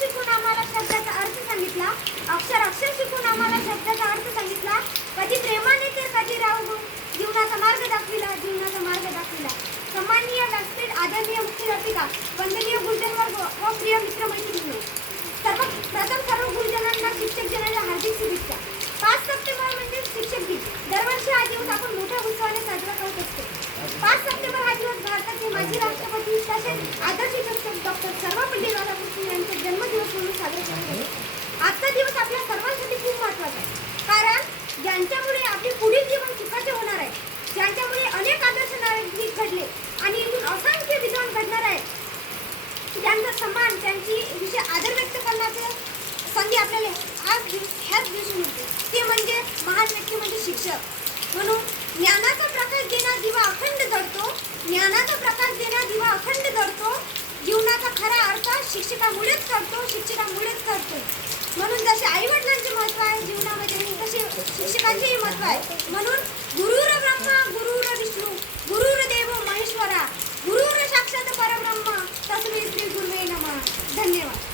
शिकून आम्हाला शब्दाचा अर्थ सांगितला, अक्षर शिकून आम्हाला शब्दाचा अर्थ सांगितला, कधी प्रेमाने तर कधी राहून जीवनाचा मार्ग दाखविला. सन्माननीय व्यासपीठ, आदरणीय मुख्याध्यापिका, वंदनीय गुरुजन वर्ग व प्रिय मित्रमैत्रिणी, सर्वप्रथम सर्व गुरुजनांना शिक्षक दिनाच्या हार्दिक शुभेच्छा. 5 सप्टेंबर म्हणजे शिक्षक दिन. दरवर्षी हा दिवस आपण मोठ्या उत्साहाने साजरा करत असतो. 5 सप्टेंबर हा दिवस भारताचे माजी राष्ट्रपती तसेच आदर्श शिक्षक डॉक्टर सर्वपल्ली राधाकृष्णन यांचा जन्मदिवस म्हणून साजरा करत असतो. आजचा दिवस आपल्या सर्वांसाठी खूप महत्त्वाचा आहे, कारण ज्यांच्यामुळे आपले पुढील जीवन सुखाचे होणार आहे, ज्यांच्यामुळे अनेक आदर्श नागरिक घडले आणि इथून असंख्य विद्वान घडणार आहे, त्यांचा सन्मान, त्यांची विषय आदर व्यक्त करण्याचे संधी आपल्याला ह्याच दिवशी मिळते. ते म्हणजे महान व्यक्ती म्हणजे शिक्षक. म्हणून ज्ञानाचा प्रकाश देणारा दिवा अखंड जळतो. जीवनाचा खरा अर्थ शिक्षकामुळेच करतो. म्हणून जसे आई वडिलांचे महत्त्व आहे जीवनामध्ये, तसे शिक्षकांचेही महत्त्व आहे. म्हणून गुरुर ब्रह्मा गुरुर विष्णू गुरुर देव महेश्वरा गुरुर साक्षात परब्रह्म तस्मै श्री गुरुवे नमः. धन्यवाद.